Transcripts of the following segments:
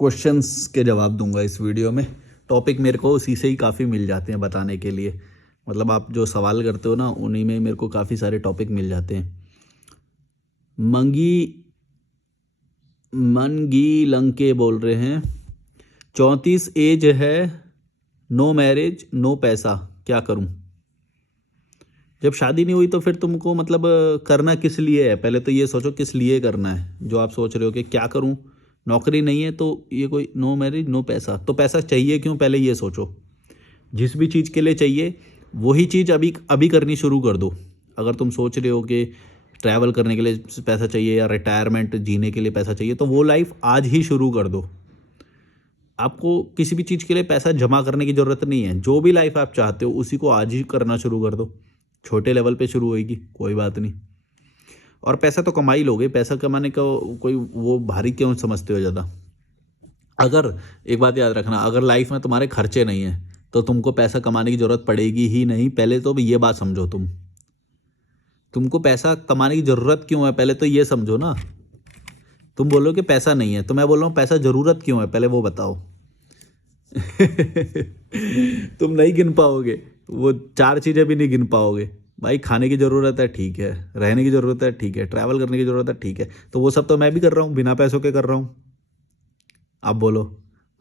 Questions के जवाब दूंगा इस वीडियो में। टॉपिक मेरे को उसी से ही काफ़ी मिल जाते हैं बताने के लिए। मतलब आप जो सवाल करते हो ना, उन्हीं में मेरे को काफ़ी सारे टॉपिक मिल जाते हैं। मनगी लंके बोल रहे हैं, 34 एज है, नो मैरिज नो पैसा, क्या करूं? जब शादी नहीं हुई तो फिर तुमको मतलब करना किस लिए है? पहले तो ये सोचो किस लिए करना है। जो आप सोच रहे हो कि क्या करूं, नौकरी नहीं है तो ये कोई नो मैरिज नो पैसा, तो पैसा चाहिए क्यों? पहले ये सोचो। जिस भी चीज़ के लिए चाहिए वही चीज़ अभी अभी करनी शुरू कर दो। अगर तुम सोच रहे हो कि ट्रैवल करने के लिए पैसा चाहिए या रिटायरमेंट जीने के लिए पैसा चाहिए, तो वो लाइफ आज ही शुरू कर दो। आपको किसी भी चीज़ के लिए पैसा जमा करने की ज़रूरत नहीं है। जो भी लाइफ आप चाहते हो उसी को आज ही करना शुरू कर दो। छोटे लेवल पे शुरू होएगी, कोई बात नहीं। और पैसा तो कमा ही लोगे। पैसा कमाने का कोई वो भारी क्यों समझते हो ज़्यादा? अगर एक बात याद रखना, अगर लाइफ में तुम्हारे खर्चे नहीं है तो तुमको पैसा कमाने की ज़रूरत पड़ेगी ही नहीं। पहले तो ये बात समझो। तुमको पैसा कमाने की ज़रूरत क्यों है, पहले तो ये समझो ना। तुम बोलो कि पैसा नहीं है, तो मैं बोल रहा हूँ पैसा ज़रूरत क्यों है, पहले वो बताओ। तुम नहीं गिन पाओगे, वो 4 चीज़ें भी नहीं गिन पाओगे। भाई खाने की ज़रूरत है, ठीक है। रहने की ज़रूरत है, ठीक है। ट्रैवल करने की ज़रूरत है, ठीक है। तो वो सब तो मैं भी कर रहा हूँ, बिना पैसों के कर रहा हूँ। आप बोलो।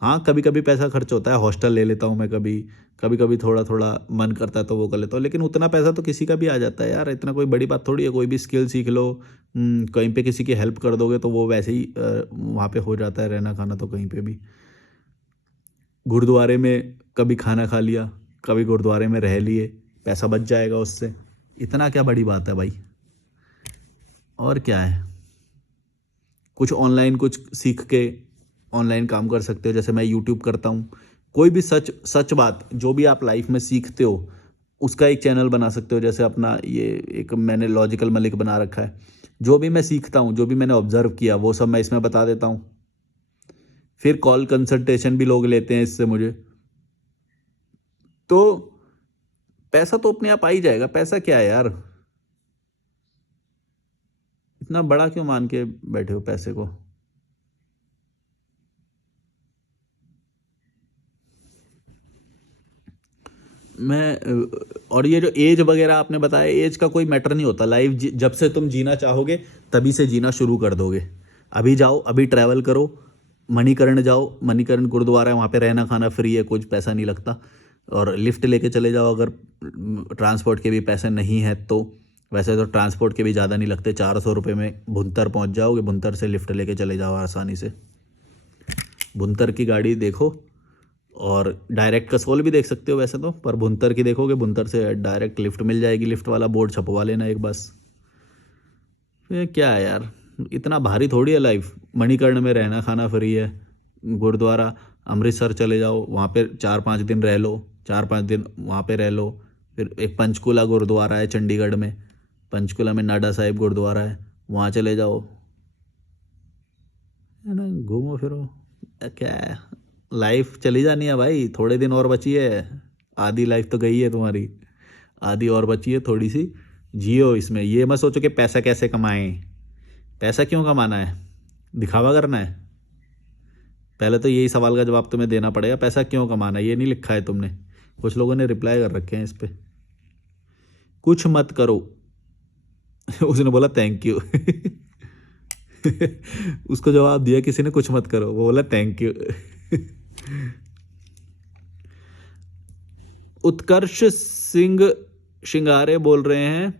हाँ, कभी कभी पैसा खर्च होता है, हॉस्टल ले लेता हूँ मैं, कभी कभी थोड़ा थोड़ा मन करता है तो वो कर लेता हूँ। लेकिन उतना पैसा तो किसी का भी आ जाता है यार, इतना कोई बड़ी बात थोड़ी है। कोई भी स्किल सीख लो, कहीं पे किसी की हेल्प कर दोगे तो वो वैसे ही वहाँ पे हो जाता है। रहना खाना तो कहीं पे भी। गुरुद्वारे में कभी खाना खा लिया, कभी गुरुद्वारे में रह लिए, पैसा बच जाएगा उससे। इतना क्या बड़ी बात है भाई? और क्या है? कुछ ऑनलाइन कुछ सीख के ऑनलाइन काम कर सकते हो, जैसे मैं यूट्यूब करता हूँ। कोई भी सच सच बात जो भी आप लाइफ में सीखते हो उसका एक चैनल बना सकते हो। जैसे अपना ये एक मैंने लॉजिकल मलिक बना रखा है। जो भी मैं सीखता हूँ, जो भी मैंने ऑब्जर्व किया, वो सब मैं इसमें बता देता हूँ। फिर कॉल कंसल्टेशन भी लोग लेते हैं इससे मुझे। तो पैसा तो अपने आप आ ही जाएगा। पैसा क्या है यार, इतना बड़ा क्यों मान के बैठे हो पैसे को? और ये जो एज वगैरह आपने बताया, एज का कोई मैटर नहीं होता। लाइफ जब से तुम जीना चाहोगे तभी से जीना शुरू कर दोगे। अभी जाओ, अभी ट्रैवल करो, मणिकर्ण जाओ। मणिकर्ण गुरुद्वारा है, वहाँ पे रहना खाना फ्री है, कुछ पैसा नहीं लगता। और लिफ्ट लेके चले जाओ अगर ट्रांसपोर्ट के भी पैसे नहीं है तो। वैसे तो ट्रांसपोर्ट के भी ज़्यादा नहीं लगते, 400 रुपये में भुंतर पहुँच जाओगे। भुंतर से लिफ्ट लेके चले जाओ आसानी से। भुंतर की गाड़ी देखो, और डायरेक्ट कसोल भी देख सकते हो वैसे तो, पर भुंतर की देखोगे, भुंतर से डायरेक्ट लिफ्ट मिल जाएगी। लिफ्ट वाला बोर्ड छपवा लेना एक बस। ये क्या है यार, इतना भारी थोड़ी है लाइफ। मणिकर्ण में रहना खाना फ्री है। गुरुद्वारा अमृतसर चले जाओ, वहाँ पे 4-5 दिन रह लो, 4-5 दिन वहाँ पे रह लो। फिर एक पंचकुला गुरुद्वारा है चंडीगढ़ में, पंचकुला में नाडा साहिब गुरुद्वारा है, वहाँ चले जाओ, है ना, घूमो फिरो। क्या है, लाइफ चली जानी है भाई, थोड़े दिन और बची है। आधी लाइफ तो गई है तुम्हारी, आधी और बची है थोड़ी सी। जियो इसमें। ये मत सोचो कि पैसा कैसे कमाएं। पैसा क्यों कमाना है? दिखावा करना है? पहले तो यही सवाल का जवाब तुम्हें देना पड़ेगा, पैसा क्यों कमाना है। ये नहीं लिखा है तुमने। कुछ लोगों ने रिप्लाई कर रखे हैं इस पे, कुछ मत करो। उसने बोला थैंक यू। उसको जवाब दिया किसी ने, कुछ मत करो, वो बोला थैंक यू। उत्कर्ष सिंह शिंगारे बोल रहे हैं,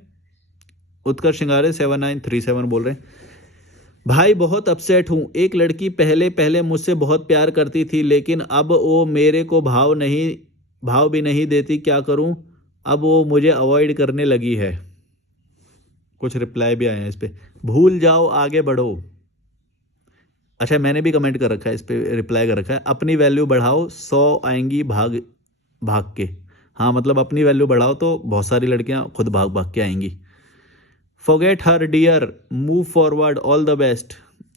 उत्कर्ष शिंगारे 7937 बोल रहे हैं, भाई बहुत अपसेट हूँ। एक लड़की पहले पहले मुझसे बहुत प्यार करती थी, लेकिन अब वो मेरे को भाव भी नहीं देती, क्या करूँ? अब वो मुझे अवॉइड करने लगी है। कुछ रिप्लाई भी आए हैं इस पे, भूल जाओ आगे बढ़ो। अच्छा, मैंने भी कमेंट कर रखा है इस पे, रिप्लाई कर रखा है, अपनी वैल्यू बढ़ाओ 100 आएंगी भाग भाग के। हाँ, मतलब अपनी वैल्यू बढ़ाओ तो बहुत सारी लड़कियां खुद भाग भाग के आएंगी। Forget her dear, move forward, all the best.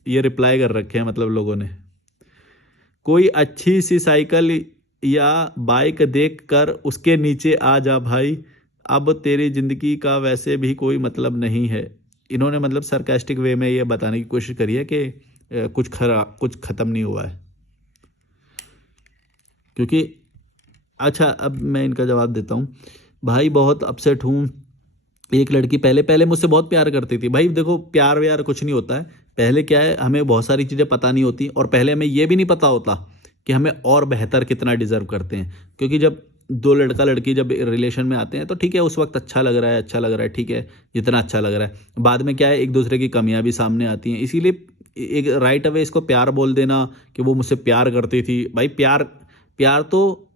ये रिप्लाई कर रखे हैं मतलब लोगों ने। कोई अच्छी सी साइकिल या बाइक देख कर उसके नीचे आ जा भाई, अब तेरी ज़िंदगी का वैसे भी कोई मतलब नहीं है। इन्होंने मतलब सरकास्टिक वे में ये बताने की कोशिश करी है कि कुछ ख़त्म नहीं हुआ है। क्योंकि अच्छा, अब मैं इनका जवाब देता हूँ। भाई बहुत अपसेट हूँ, एक लड़की पहले पहले मुझसे बहुत प्यार करती थी। भाई देखो, प्यार व्यार कुछ नहीं होता है। पहले क्या है, हमें बहुत सारी चीज़ें पता नहीं होती, और पहले हमें ये भी नहीं पता होता कि हमें और बेहतर कितना डिजर्व करते हैं। क्योंकि जब दो लड़का लड़की जब रिलेशन में आते हैं तो ठीक है, उस वक्त अच्छा लग रहा है, अच्छा लग रहा है, ठीक है, जितना अच्छा लग रहा है। बाद में क्या है, एक दूसरे की कमियां भी सामने आती हैं। इसीलिए एक राइट अवे इसको प्यार बोल देना कि वो मुझसे प्यार करती थी। भाई प्यार, प्यार तो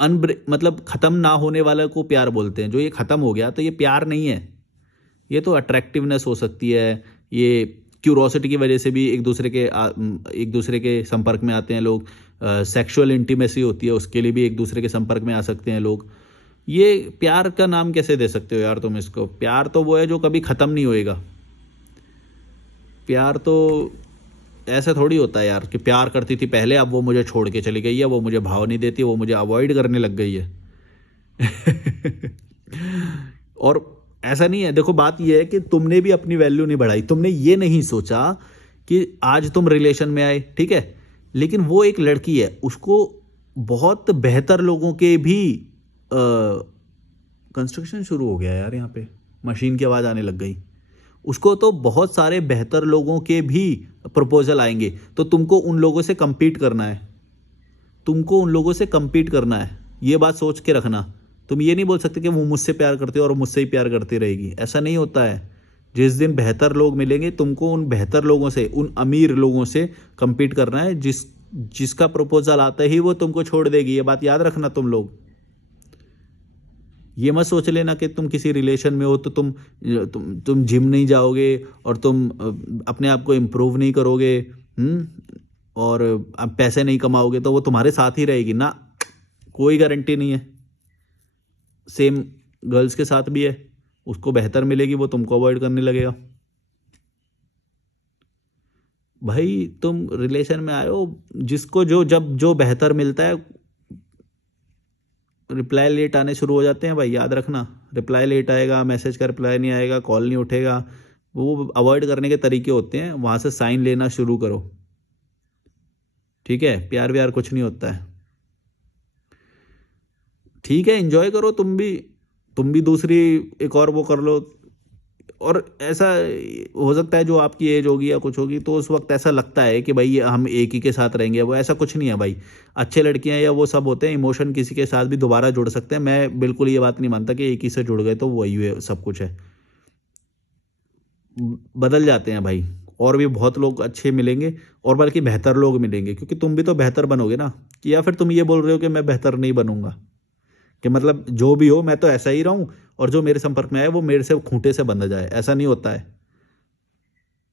मतलब ख़त्म ना होने वाले को प्यार बोलते हैं। जो ये ख़त्म हो गया तो ये प्यार नहीं है, ये तो अट्रैक्टिवनेस हो सकती है। ये क्यूरोसिटी की वजह से भी एक दूसरे के संपर्क में आते हैं लोग। सेक्सुअल इंटीमेसी होती है, उसके लिए भी एक दूसरे के संपर्क में आ सकते हैं लोग। ये प्यार का नाम कैसे दे सकते हो यार तुम इसको? प्यार तो वो है जो कभी ख़त्म नहीं होएगा। प्यार तो ऐसा थोड़ी होता है यार कि प्यार करती थी पहले, अब वो मुझे छोड़ के चली गई है, वो मुझे भाव नहीं देती, वो मुझे अवॉइड करने लग गई है। और ऐसा नहीं है। देखो बात ये है कि तुमने भी अपनी वैल्यू नहीं बढ़ाई। तुमने ये नहीं सोचा कि आज तुम रिलेशन में आए, ठीक है, लेकिन वो एक लड़की है, उसको बहुत बेहतर लोगों के भी कंस्ट्रक्शन शुरू हो गया यार, यहाँ पे मशीन की आवाज़ आने लग गई। उसको तो बहुत सारे बेहतर लोगों के भी प्रपोजल आएंगे, तो तुमको उन लोगों से compete करना है। तुमको उन लोगों से compete करना है, ये बात सोच के रखना। तुम ये नहीं बोल सकते कि वो मुझसे प्यार करती है और मुझसे ही प्यार करती रहेगी, ऐसा नहीं होता है। जिस दिन बेहतर लोग मिलेंगे, तुमको उन बेहतर लोगों से, उन अमीर लोगों से compete करना है। जिसका प्रपोजल आता ही वो तुमको छोड़ देगी, ये बात याद रखना तुम लोग। ये मत सोच लेना कि तुम किसी रिलेशन में हो तो तुम जिम नहीं जाओगे और तुम अपने आप को इम्प्रूव नहीं करोगे, और अब पैसे नहीं कमाओगे तो वो तुम्हारे साथ ही रहेगी ना। कोई गारंटी नहीं है। सेम गर्ल्स के साथ भी है, उसको बेहतर मिलेगी, वो तुमको अवॉइड करने लगेगा। भाई तुम रिलेशन में आए हो, जिसको जब जो बेहतर मिलता है, रिप्लाई लेट आने शुरू हो जाते हैं। भाई याद रखना, रिप्लाई लेट आएगा, मैसेज का रिप्लाई नहीं आएगा, कॉल नहीं उठेगा, वो अवॉइड करने के तरीके होते हैं। वहाँ से साइन लेना शुरू करो, ठीक है? प्यार व्यार कुछ नहीं होता है, ठीक है? एंजॉय करो तुम भी दूसरी एक और वो कर लो। और ऐसा हो सकता है जो आपकी एज होगी या कुछ होगी, तो उस वक्त ऐसा लगता है कि भाई हम एक ही के साथ रहेंगे, वो ऐसा कुछ नहीं है भाई। अच्छे लड़कियां या वो सब होते हैं, इमोशन किसी के साथ भी दोबारा जुड़ सकते हैं। मैं बिल्कुल ये बात नहीं मानता कि एक ही से जुड़ गए तो वही है सब कुछ है। बदल जाते हैं भाई, और भी बहुत लोग अच्छे मिलेंगे, और बल्कि बेहतर लोग मिलेंगे, क्योंकि तुम भी तो बेहतर बनोगे ना। कि या फिर तुम ये बोल रहे हो कि मैं बेहतर नहीं बनूंगा, कि मतलब जो भी हो मैं तो ऐसा ही रहूं, और जो मेरे संपर्क में आए वो मेरे से खूंटे से बंधा जाए? ऐसा नहीं होता है।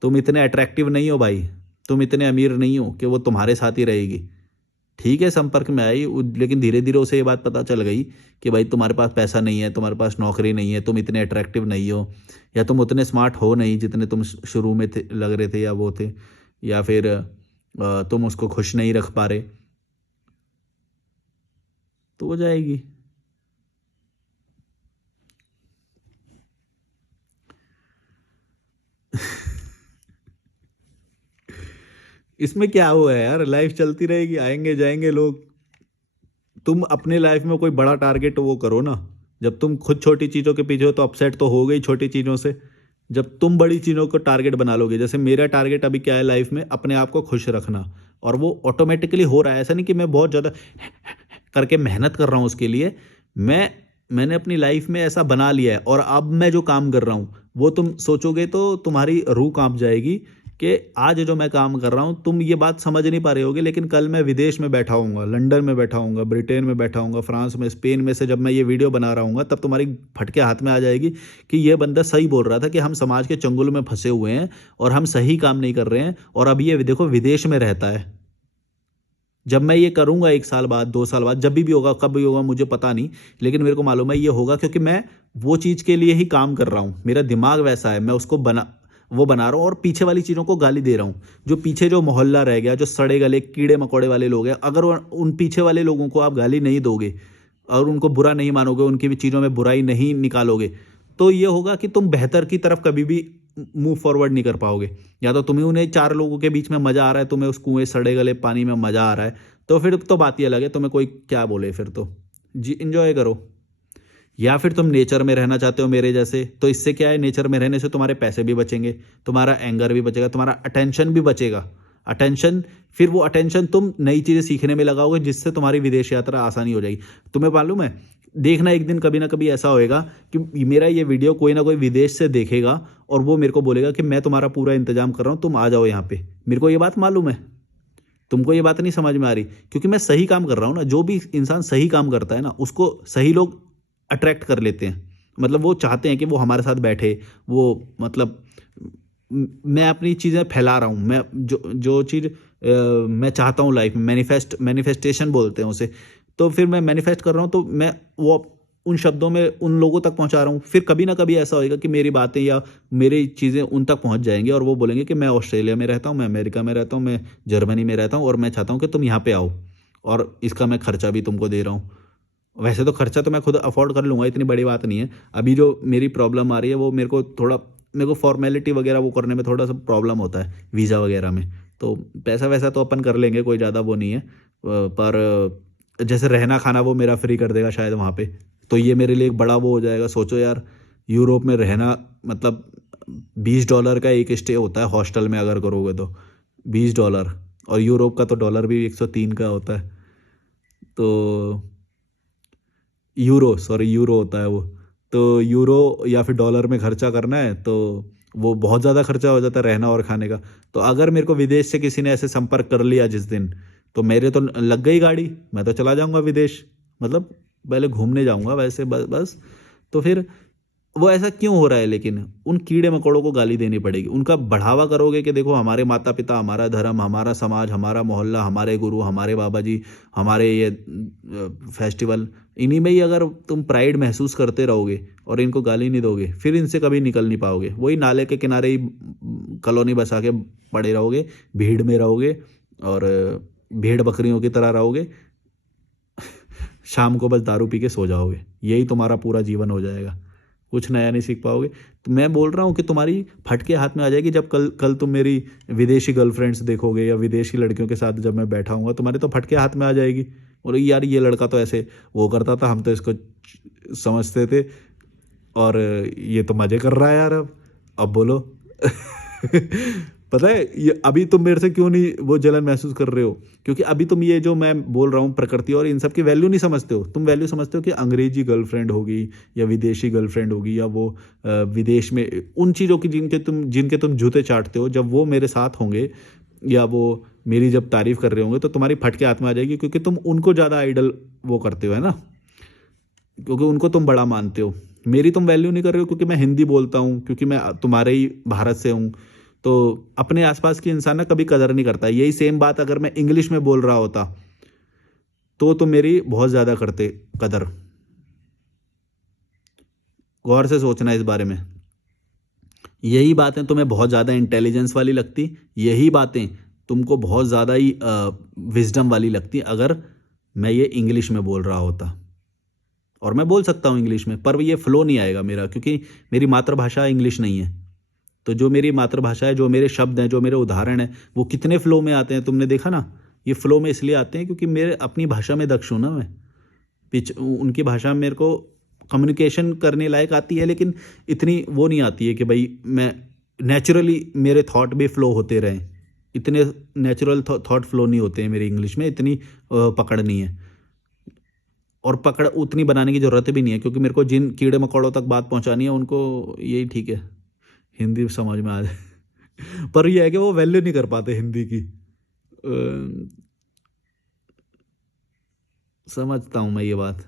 तुम इतने अट्रैक्टिव नहीं हो भाई, तुम इतने अमीर नहीं हो कि वो तुम्हारे साथ ही रहेगी। ठीक है, संपर्क में आई, लेकिन धीरे धीरे उसे ये बात पता चल गई कि भाई तुम्हारे पास पैसा नहीं है, तुम्हारे पास नौकरी नहीं है, तुम इतने अट्रैक्टिव नहीं हो, या तुम उतने स्मार्ट हो नहीं जितने तुम शुरू में थे, लग रहे थे या वो थे, या फिर तुम उसको खुश नहीं रख पा रहे, तो हो जाएगी। इसमें क्या हुआ है यार, लाइफ चलती रहेगी, आएंगे जाएंगे लोग। तुम अपने लाइफ में कोई बड़ा टारगेट वो करो ना। जब तुम खुद छोटी चीज़ों के पीछे हो तो अपसेट तो हो गई छोटी चीज़ों से। जब तुम बड़ी चीज़ों को टारगेट बना लोगे, जैसे मेरा टारगेट अभी क्या है लाइफ में, अपने आप को खुश रखना, और वो ऑटोमेटिकली हो रहा है। ऐसा नहीं कि मैं बहुत ज़्यादा करके मेहनत कर रहा हूँ उसके लिए। मैंने अपनी लाइफ में ऐसा बना लिया है, और अब मैं जो काम कर रहा हूँ वो तुम सोचोगे तो तुम्हारी रूह कांप जाएगी कि आज जो मैं काम कर रहा हूँ, तुम ये बात समझ नहीं पा रहे होगे, लेकिन कल मैं विदेश में बैठा हूँगा, लंदन में बैठा हूँगा, ब्रिटेन में बैठा हूँगा, फ्रांस में, स्पेन में से जब मैं ये वीडियो बना रहा हूँगा, तब तुम्हारी फटके हाथ में आ जाएगी कि ये बंदा सही बोल रहा था कि हम समाज के चंगुल में फंसे हुए हैं और हम सही काम नहीं कर रहे हैं, और अब ये देखो विदेश में रहता है। जब मैं ये करूँगा 1 साल बाद, 2 साल बाद, जब भी होगा, कब भी होगा मुझे पता नहीं, लेकिन मेरे को मालूम है ये होगा, क्योंकि मैं वो चीज़ के लिए ही काम कर रहा हूँ। मेरा दिमाग वैसा है, मैं उसको बना रहा हूँ, और पीछे वाली चीज़ों को गाली दे रहा हूँ। जो पीछे जो मोहल्ला रह गया, जो सड़े गले कीड़े मकोड़े वाले लोग हैं, अगर उन पीछे वाले लोगों को आप गाली नहीं दोगे और उनको बुरा नहीं मानोगे, उनकी भी चीज़ों में बुराई नहीं निकालोगे, तो ये होगा कि तुम बेहतर की तरफ कभी भी मूव फॉरवर्ड नहीं कर पाओगे। या तो तुम्हें उन्हें 4 लोगों के बीच में मज़ा आ रहा है, तुम्हें उस कुएं सड़े गले पानी में मज़ा आ रहा है, तो फिर तो बात ही अलग है, तुम्हें कोई क्या बोले, फिर तो जी इंजॉय करो। या फिर तुम नेचर में रहना चाहते हो मेरे जैसे, तो इससे क्या है, नेचर में रहने से तुम्हारे पैसे भी बचेंगे, तुम्हारा एंगर भी बचेगा, तुम्हारा अटेंशन भी बचेगा। अटेंशन, फिर वो अटेंशन तुम नई चीज़ें सीखने में लगाओगे, जिससे तुम्हारी विदेश यात्रा आसानी हो जाएगी। तुम्हें मालूम है, देखना एक दिन कभी ना कभी ऐसा होएगा कि मेरा ये वीडियो कोई ना कोई विदेश से देखेगा और वो मेरे को बोलेगा कि मैं तुम्हारा पूरा इंतजाम कर रहा हूँ, तुम आ जाओ यहाँ पे। मेरे को ये बात मालूम है, तुमको ये बात नहीं समझ में आ रही, क्योंकि मैं सही काम कर रहा हूँ ना। जो भी इंसान सही काम करता है ना, उसको सही लोग अट्रैक्ट कर लेते हैं। मतलब वो चाहते हैं कि वो हमारे साथ बैठे, वो मतलब मैं अपनी चीज़ें फैला रहा हूँ, मैं जो जो चीज़ मैं चाहता हूँ लाइफ में, मैनिफेस्टेशन बोलते हैं उसे। तो फिर मैं मैनिफेस्ट कर रहा हूँ, तो मैं वो उन शब्दों में उन लोगों तक पहुँचा रहा हूँ। फिर कभी ना कभी ऐसा होएगा कि मेरी बातें या मेरी चीज़ें उन तक पहुँच जाएंगी और वो बोलेंगे कि मैं ऑस्ट्रेलिया में रहता हूँ, मैं अमेरिका में रहता हूँ, मैं जर्मनी में रहता हूँ और मैं चाहता हूँ कि तुम यहाँ पे आओ, और इसका मैं खर्चा भी तुमको दे रहा हूँ। वैसे तो खर्चा तो मैं खुद अफोर्ड कर लूँगा, इतनी बड़ी बात नहीं है। अभी जो मेरी प्रॉब्लम आ रही है वो मेरे को फॉर्मेलिटी वगैरह वो करने में थोड़ा सा प्रॉब्लम होता है, वीज़ा वगैरह में। तो पैसा वैसा तो अपन कर लेंगे, कोई ज़्यादा वो नहीं है। पर जैसे रहना खाना वो मेरा फ्री कर देगा शायद वहाँ पे, तो ये मेरे लिए एक बड़ा वो हो जाएगा। सोचो यार, यूरोप में रहना मतलब $20 का एक स्टे होता है हॉस्टल में अगर करोगे तो, $20। और यूरोप का तो डॉलर भी 103 का होता है। तो यूरो होता है वो। तो यूरो या फिर डॉलर में खर्चा करना है तो वो बहुत ज़्यादा खर्चा हो जाता है रहना और खाने का। तो अगर मेरे को विदेश से किसी ने ऐसे संपर्क कर लिया जिस दिन, तो मेरे तो लग गई गाड़ी, मैं तो चला जाऊंगा विदेश। मतलब पहले घूमने जाऊंगा वैसे, बस। तो फिर वो ऐसा क्यों हो रहा है, लेकिन उन कीड़े मकोड़ों को गाली देनी पड़ेगी, उनका बढ़ावा करोगे कि देखो हमारे माता पिता, हमारा धर्म, हमारा समाज, हमारा मोहल्ला, हमारे गुरु, हमारे बाबा जी, हमारे ये फेस्टिवल, इन्हीं में ही अगर तुम प्राइड महसूस करते रहोगे और इनको गाली नहीं दोगे, फिर इनसे कभी निकल नहीं पाओगे। वही नाले के किनारे ही कॉलोनी बसा के पड़े रहोगे, भीड़ में रहोगे और भेड़ बकरियों की तरह रहोगे। शाम को बस दारू पी के सो जाओगे, यही तुम्हारा पूरा जीवन हो जाएगा, कुछ नया नहीं सीख पाओगे। तो मैं बोल रहा हूँ कि तुम्हारी फटके हाथ में आ जाएगी जब कल तुम मेरी विदेशी गर्लफ्रेंड्स देखोगे या विदेशी लड़कियों के साथ जब मैं बैठा हूँगा, तुम्हारे तो फटके हाथ में आ जाएगी। और यार ये लड़का तो ऐसे वो करता था, हम तो इसको समझते थे और ये तो मज़े कर रहा है यार। अब बोलो पता है ये अभी तुम मेरे से क्यों नहीं वो जलन महसूस कर रहे हो, क्योंकि अभी तुम ये जो मैं बोल रहा हूँ प्रकृति और इन सब की वैल्यू नहीं समझते हो। तुम वैल्यू समझते हो कि अंग्रेजी गर्लफ्रेंड होगी या विदेशी गर्लफ्रेंड होगी या वो विदेश में उन चीज़ों की जिनके तुम जूते चाटते हो, जब वो मेरे साथ होंगे या वो मेरी जब तारीफ कर रहे होंगे तो तुम्हारी फटके हाथ में आ जाएगी, क्योंकि तुम उनको ज़्यादा आइडल वो करते हो, है ना, क्योंकि उनको तुम बड़ा मानते हो। मेरी तुम वैल्यू नहीं कर रहे हो क्योंकि मैं हिंदी बोलता हूँ, क्योंकि मैं तुम्हारे ही भारत से हूँ। तो अपने आसपास की इंसान ना कभी कदर नहीं करता। यही सेम बात अगर मैं इंग्लिश में बोल रहा होता तो तुम मेरी बहुत ज़्यादा करते कदर। गौर से सोचना इस बारे में। यही बातें तुम्हें बहुत ज़्यादा इंटेलिजेंस वाली लगती, यही बातें तुमको बहुत ज़्यादा ही विजडम वाली लगती अगर मैं ये इंग्लिश में बोल रहा होता। और मैं बोल सकता हूँ इंग्लिश में, पर ये फ्लो नहीं आएगा मेरा, क्योंकि मेरी मातृभाषा इंग्लिश नहीं है। तो जो मेरी मातृभाषा है, जो मेरे शब्द हैं, जो मेरे उदाहरण हैं, वो कितने फ्लो में आते हैं तुमने देखा ना। ये फ्लो में इसलिए आते हैं क्योंकि मेरे अपनी भाषा में दक्ष हूँ ना मैं। उनकी भाषा में मेरे को कम्युनिकेशन करने लायक आती है, लेकिन इतनी वो नहीं आती है कि भाई मैं नेचुरली मेरे थॉट भी फ्लो होते रहें। इतने नेचुरल थॉट फ्लो नहीं होते हैं मेरी इंग्लिश में, इतनी पकड़ नहीं है। और पकड़ उतनी बनाने की ज़रूरत भी नहीं है, क्योंकि मेरे को जिन कीड़े मकोड़ों तक बात पहुंचानी है उनको यही ठीक है, हिंदी समझ में आ जाए पर यह है कि वो वैल्यू नहीं कर पाते हिंदी की। समझता हूँ मैं ये बात।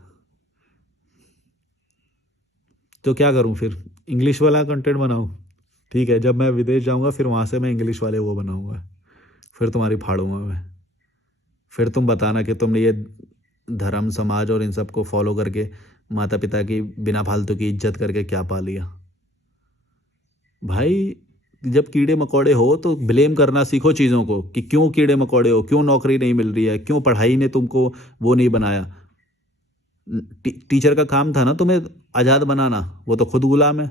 तो क्या करूँ फिर, इंग्लिश वाला कंटेंट बनाऊँ? ठीक है, जब मैं विदेश जाऊँगा फिर वहाँ से मैं इंग्लिश वाले वो बनाऊँगा, फिर तुम्हारी फाड़ूंगा मैं। फिर तुम बताना कि तुमने ये धर्म समाज और इन सब को फॉलो करके माता पिता की बिना फालतू की इज्जत करके क्या पा लिया। भाई जब कीड़े मकोड़े हो तो ब्लेम करना सीखो चीज़ों को, कि क्यों कीड़े मकोड़े हो, क्यों नौकरी नहीं मिल रही है, क्यों पढ़ाई ने तुमको वो नहीं बनाया। टीचर का काम था ना तुम्हें आज़ाद बनाना, वो तो खुद गुलाम है।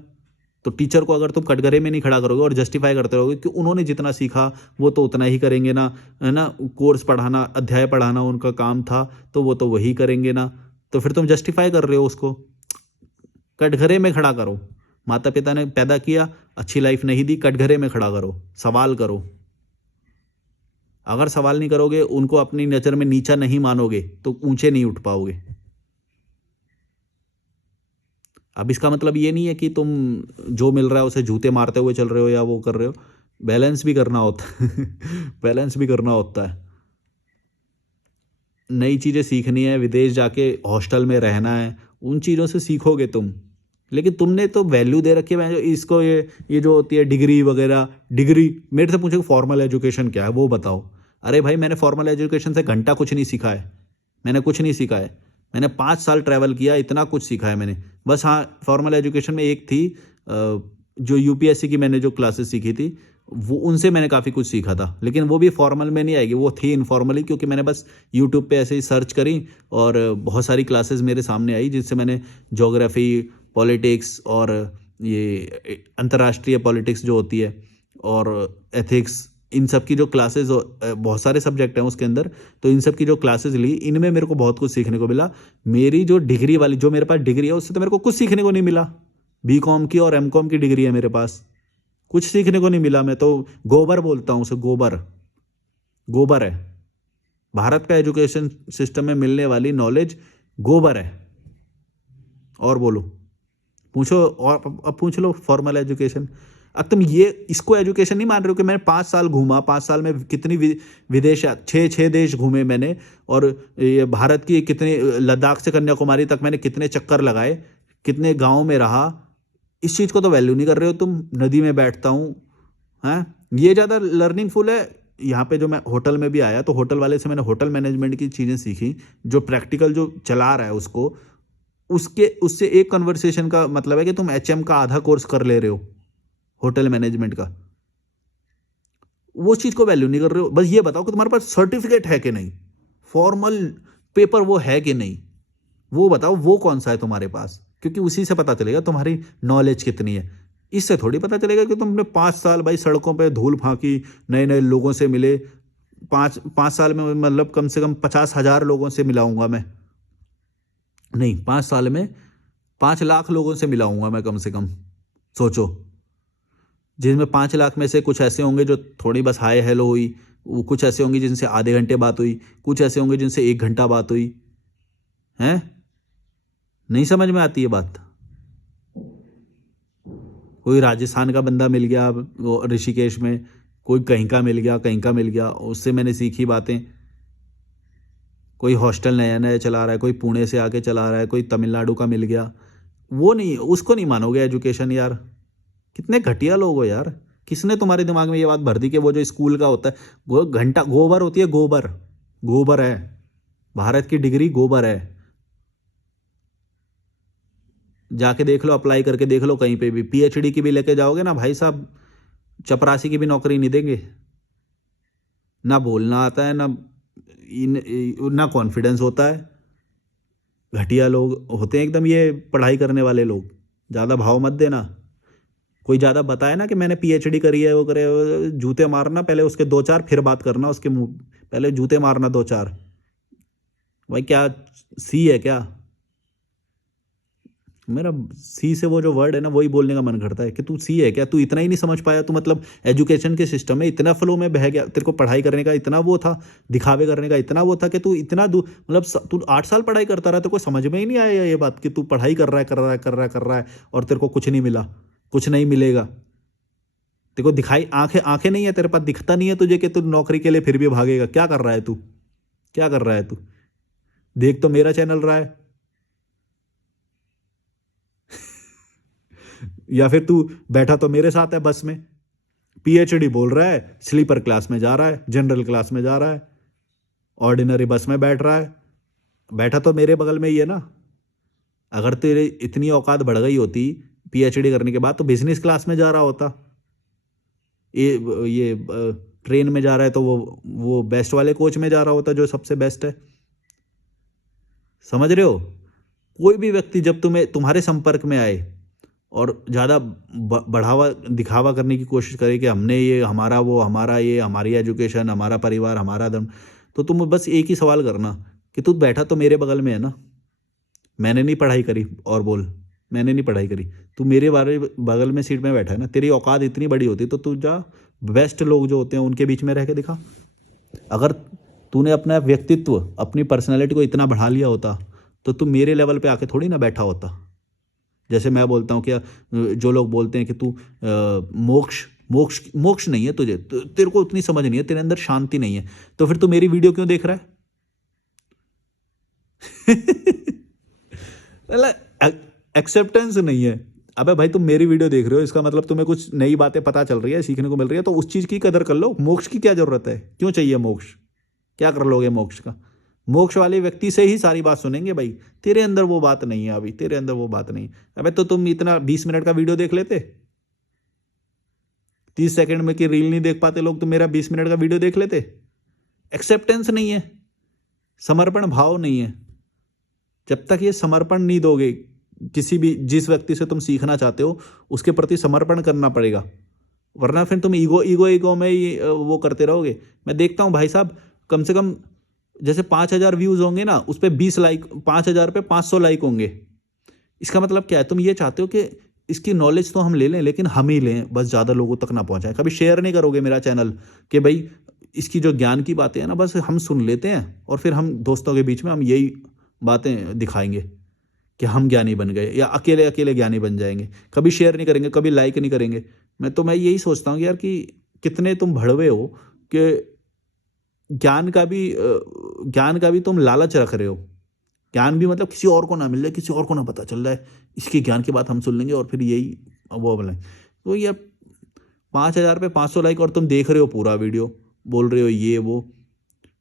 तो टीचर को अगर तुम कटघरे में नहीं खड़ा करोगे और जस्टिफाई करते रहोगे कि उन्होंने जितना सीखा वो तो उतना ही करेंगे ना, है ना, कोर्स पढ़ाना, अध्याय पढ़ाना उनका काम था तो वो तो वही करेंगे ना, तो फिर तुम जस्टिफाई कर रहे हो उसको। कटघरे में खड़ा करो। माता पिता ने पैदा किया, अच्छी लाइफ नहीं दी, कटघरे में खड़ा करो, सवाल करो। अगर सवाल नहीं करोगे, उनको अपनी नज़र में नीचा नहीं मानोगे तो ऊंचे नहीं उठ पाओगे। अब इसका मतलब ये नहीं है कि तुम जो मिल रहा है उसे जूते मारते हुए चल रहे हो या वो कर रहे हो। बैलेंस भी करना होता है बैलेंस भी करना होता है। नई चीज़ें सीखनी है, विदेश जाके हॉस्टल में रहना है, उन चीज़ों से सीखोगे तुम। लेकिन तुमने तो वैल्यू दे रखी है इसको, ये जो होती है डिग्री वगैरह। डिग्री मेरे से पूछो फॉर्मल एजुकेशन क्या है वो बताओ। अरे भाई, मैंने फॉर्मल एजुकेशन से घंटा कुछ नहीं सीखा है, मैंने कुछ नहीं सीखा है। मैंने 5 साल ट्रैवल किया, इतना कुछ सीखा है मैंने। बस हाँ, फॉर्मल एजुकेशन में एक थी जो यूपीएससी की मैंने जो क्लासेस सीखी थी, वो उनसे मैंने काफ़ी कुछ सीखा था, लेकिन वो भी फॉर्मल में नहीं आएगी, वो थी इनफॉर्मली, क्योंकि मैंने बस यूट्यूब पे ऐसे ही सर्च करी और बहुत सारी क्लासेस मेरे सामने आई, जिससे मैंने ज्योग्राफी, पॉलिटिक्स और ये अंतर्राष्ट्रीय पॉलिटिक्स जो होती है और एथिक्स, इन सब की जो क्लासेस, बहुत सारे सब्जेक्ट हैं उसके अंदर, तो इन सब की जो क्लासेस ली, इनमें मेरे को बहुत कुछ सीखने को मिला। मेरी जो डिग्री वाली, जो मेरे पास डिग्री है, उससे तो मेरे को कुछ सीखने को नहीं मिला। बीकॉम की और एमकॉम की डिग्री है मेरे पास, कुछ सीखने को नहीं मिला। मैं तो गोबर बोलता हूँ उसे, गोबर, गोबर है। भारत का एजुकेशन सिस्टम में मिलने वाली नॉलेज गोबर है। और बोलो, पूछो, और अब पूछ लो फॉर्मल एजुकेशन। अब तुम ये इसको एजुकेशन नहीं मान रहे हो कि मैंने 5 साल घूमा, 5 साल में कितनी विदेश, 6 देश घूमे मैंने, और ये भारत की कितने, लद्दाख से कन्याकुमारी तक मैंने कितने चक्कर लगाए, कितने गाँव में रहा। इस चीज़ को तो वैल्यू नहीं कर रहे हो तुम। नदी में बैठता हूँ, हैं, ये ज़्यादा लर्निंगफुल है। यहाँ पे जो मैं होटल में भी आया तो होटल वाले से मैंने होटल मैनेजमेंट की चीज़ें सीखी, जो प्रैक्टिकल जो चला रहा है उसको, उससे एक कन्वर्सेशन का मतलब है कि तुम एचएम का आधा कोर्स कर ले रहे हो होटल मैनेजमेंट का। वो चीज़ को वैल्यू नहीं कर रहे हो। बस ये बताओ कि तुम्हारे पास सर्टिफिकेट है कि नहीं, फॉर्मल पेपर वो है कि नहीं, वो बताओ, वो कौन सा है तुम्हारे पास, क्योंकि उसी से पता चलेगा तुम्हारी नॉलेज कितनी है। इससे थोड़ी पता चलेगा कि तुमने 5 साल भाई सड़कों पे धूल फांकी, नए नए लोगों से मिले। 5 साल में मतलब कम से कम 50,000 लोगों से मिलाऊंगा मैं, नहीं 5 साल में 5 लाख लोगों से मिलाऊंगा मैं कम से कम। सोचो, जिनमें 5 लाख में से कुछ ऐसे होंगे जो थोड़ी बस हाय हेलो हुई, वो कुछ ऐसे होंगे जिनसे आधे घंटे बात हुई, कुछ ऐसे होंगे जिनसे 1 घंटा बात हुई। हैं, नहीं समझ में आती है बात। कोई राजस्थान का बंदा मिल गया वो ऋषिकेश में, कोई कहीं का मिल गया, कहीं का मिल गया, उससे मैंने सीखी बातें। कोई हॉस्टल नया नया चला रहा है, कोई पुणे से आके चला रहा है, कोई तमिलनाडु का मिल गया, वो नहीं, उसको नहीं मानोगे एजुकेशन यार। कितने घटिया लोग हो यार। किसने तुम्हारे दिमाग में ये बात भर दी कि वो जो स्कूल का होता है वो घंटा, गोबर होती है, गोबर, गोबर है। भारत की डिग्री गोबर है। जाके देख लो, अप्लाई करके देख लो कहीं पे भी, पीएचडी की भी लेके जाओगे ना भाई साहब, चपरासी की भी नौकरी नहीं देंगे। ना बोलना आता है, ना कॉन्फिडेंस होता है। घटिया लोग होते हैं एकदम ये पढ़ाई करने वाले लोग। ज़्यादा भाव मत देना। कोई ज़्यादा बताए ना कि मैंने पीएचडी करी है, वो करे, जूते मारना पहले उसके 2-4, फिर बात करना उसके मुंह, पहले जूते मारना 2-4। भाई क्या सी है क्या? मेरा सी से वो जो वर्ड है ना, वही बोलने का मन करता है कि तू सी है क्या? तू इतना ही नहीं समझ पाया? तू मतलब एजुकेशन के सिस्टम में इतना फ्लो में बह गया, तेरे को पढ़ाई करने का इतना वो था, दिखावे करने का इतना वो था कि तू इतना मतलब तू 8 साल पढ़ाई करता रहा, तेरे को समझ में ही नहीं आया ये बात कि तू पढ़ाई कर रहा है, कर रहा है, कर रहा है, कर रहा है, और तेरे को कुछ नहीं मिला, कुछ नहीं मिलेगा। तेरे को दिखाई, आंखें आंखें नहीं है तेरे पास, दिखता नहीं है तुझे कि तू नौकरी के लिए फिर भी भागेगा। क्या कर रहा है तू? क्या कर रहा है तू? देख तो मेरा चैनल रहा है या फिर तू बैठा तो मेरे साथ है बस में, पीएचडी बोल रहा है, स्लीपर क्लास में जा रहा है, जनरल क्लास में जा रहा है, ऑर्डिनरी बस में बैठ रहा है, बैठा तो मेरे बगल में ही है ना। अगर तेरे इतनी औकात बढ़ गई होती पीएचडी करने के बाद तो बिजनेस क्लास में जा रहा होता। ये ट्रेन में जा रहा है तो वो बेस्ट वाले कोच में जा रहा होता जो सबसे बेस्ट है। समझ रहे हो? कोई भी व्यक्ति जब तुम्हारे संपर्क में आए और ज़्यादा बढ़ावा दिखावा करने की कोशिश करे कि हमने ये, हमारा वो, हमारा ये, हमारी एजुकेशन, हमारा परिवार, हमारा धर्म, तो तुम बस एक ही सवाल करना कि तू बैठा तो मेरे बगल में है ना, मैंने नहीं पढ़ाई करी, और बोल मैंने नहीं पढ़ाई करी, तू मेरे बारे बगल में सीट में बैठा है ना, तेरी औकात इतनी बड़ी होती तो तू जा बेस्ट लोग जो होते हैं उनके बीच में रह के दिखा। अगर तूने अपना व्यक्तित्व, अपनी पर्सनैलिटी को इतना बढ़ा लिया होता तो तू मेरे लेवल पे आके थोड़ी ना बैठा होता। जैसे मैं बोलता हूँ कि जो लोग बोलते हैं कि तू मोक्ष मोक्ष मोक्ष नहीं है तुझे, तेरे को उतनी समझ नहीं है, तेरे अंदर शांति नहीं है, तो फिर तू मेरी वीडियो क्यों देख रहा है? एक्सेप्टेंस नहीं है। अबे भाई तुम मेरी वीडियो देख रहे हो, इसका मतलब तुम्हें कुछ नई बातें पता चल रही है, सीखने को मिल रही है, तो उस चीज की कदर कर लो। मोक्ष की क्या जरूरत है? क्यों चाहिए मोक्ष? क्या कर लोगे मोक्ष का? मोक्ष वाले व्यक्ति से ही सारी बात सुनेंगे भाई। तेरे अंदर वो बात नहीं है, अभी तेरे अंदर वो बात नहीं है। अबे तो तुम इतना 20 मिनट का वीडियो देख लेते, 30 सेकंड में की रील नहीं देख पाते लोग, तो मेरा 20 मिनट का वीडियो देख लेते। एक्सेप्टेंस नहीं है, समर्पण भाव नहीं है। जब तक ये समर्पण नहीं दोगे, किसी भी जिस व्यक्ति से तुम सीखना चाहते हो उसके प्रति समर्पण करना पड़ेगा, वरना फिर तुम ईगो में ही वो करते रहोगे। मैं देखता हूँ भाई साहब, कम से कम जैसे 5,000 व्यूज होंगे ना, उस पर 20 लाइक, 5,000 पे 500 लाइक होंगे। इसका मतलब क्या है? तुम ये चाहते हो कि इसकी नॉलेज तो हम ले लें, लेकिन हम ही लें, बस ज़्यादा लोगों तक ना पहुंचाएं। कभी शेयर नहीं करोगे मेरा चैनल कि भाई इसकी जो ज्ञान की बातें हैं ना, बस हम सुन लेते हैं और फिर हम दोस्तों के बीच में हम यही बातें दिखाएंगे कि हम ज्ञानी बन गए, या अकेले अकेले ज्ञानी बन जाएंगे। कभी शेयर नहीं करेंगे, कभी लाइक नहीं करेंगे। मैं यही सोचता हूँ कि यार कि कितने तुम भड़वे हो कि ज्ञान का भी तुम लालच रख रहे हो। ज्ञान भी मतलब किसी और को ना मिल जाए, किसी और को ना पता चल जाए, इसके ज्ञान की बात हम सुन लेंगे और फिर यही वो बोलें। तो ये 5,000 पे 500 लाइक और तुम देख रहे हो पूरा वीडियो, बोल रहे हो ये वो।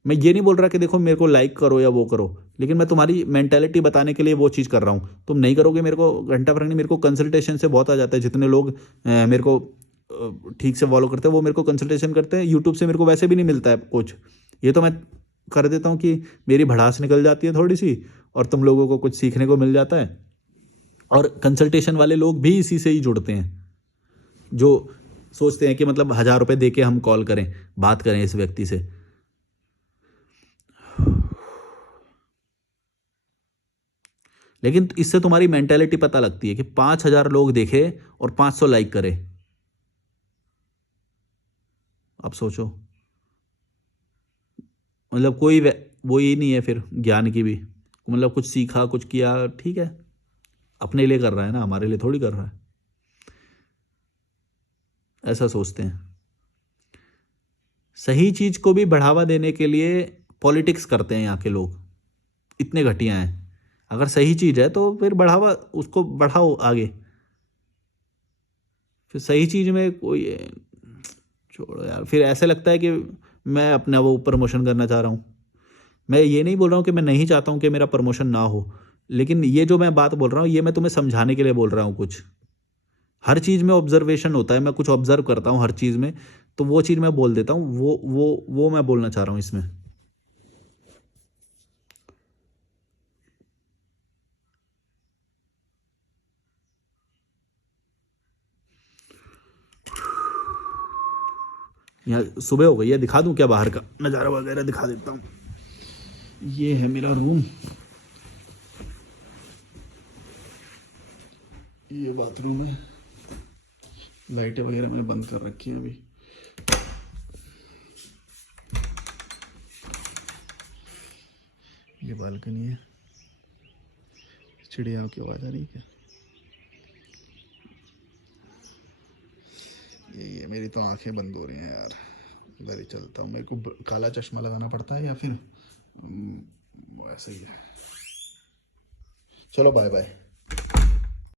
मैं ये नहीं बोल रहा कि देखो मेरे को लाइक करो या वो करो, लेकिन मैं तुम्हारी मेंटेलिटी बताने के लिए वो चीज़ कर रहा हूँ। तुम नहीं करोगे, मेरे को घंटा फर्क नहीं। मेरे को कंसल्टेशन से बहुत आ जाता है। जितने लोग मेरे को ठीक से फॉलो करते हैं वो मेरे को कंसल्टेशन करते हैं। यूट्यूब से मेरे को वैसे भी नहीं मिलता है कुछ, ये तो मैं कर देता हूँ कि मेरी भड़ास निकल जाती है थोड़ी सी और तुम लोगों को कुछ सीखने को मिल जाता है। और कंसल्टेशन वाले लोग भी इसी से ही जुड़ते हैं, जो सोचते हैं कि मतलब 1,000 रुपये दे के हम कॉल करें, बात करें इस व्यक्ति से। लेकिन इससे तुम्हारी मेंटेलिटी पता लगती है कि 5,000 लोग देखे और 500 लाइक करे। अब सोचो, मतलब कोई वो ही नहीं है फिर ज्ञान की भी। मतलब कुछ सीखा, कुछ किया, ठीक है, अपने लिए कर रहा है ना, हमारे लिए थोड़ी कर रहा है। ऐसा सोचते हैं। सही चीज को भी बढ़ावा देने के लिए पॉलिटिक्स करते हैं यहाँ के लोग, इतने घटिया हैं। अगर सही चीज है तो फिर बढ़ावा, उसको बढ़ाओ आगे। फिर सही चीज में कोई छोड़ो यार, फिर ऐसे लगता है कि मैं अपना वो प्रमोशन करना चाह रहा हूँ। मैं ये नहीं बोल रहा हूँ कि मैं नहीं चाहता हूँ कि मेरा प्रमोशन ना हो, लेकिन ये जो मैं बात बोल रहा हूँ ये मैं तुम्हें समझाने के लिए बोल रहा हूँ। कुछ हर चीज़ में ऑब्जर्वेशन होता है, मैं कुछ ऑब्जर्व करता हूँ हर चीज़ में, तो वो चीज़ मैं बोल देता हूँ। वो मैं बोलना चाह रहा हूँ इसमें। यहाँ सुबह हो गई है, दिखा दूँ क्या बाहर का नज़ारा वगैरह? दिखा देता हूँ। ये है मेरा रूम, ये बाथरूम है, लाइटें वगैरह मैंने बंद कर रखी हैं अभी। ये बालकनी है, चिड़ियाओं की आवाज़ आ रही है क्या? ये मेरी तो आंखें बंद हो रही हैं यार। इधर ही चलता हूँ। मेरे को काला चश्मा लगाना पड़ता है या फिर वैसे ही है। चलो बाय बाय।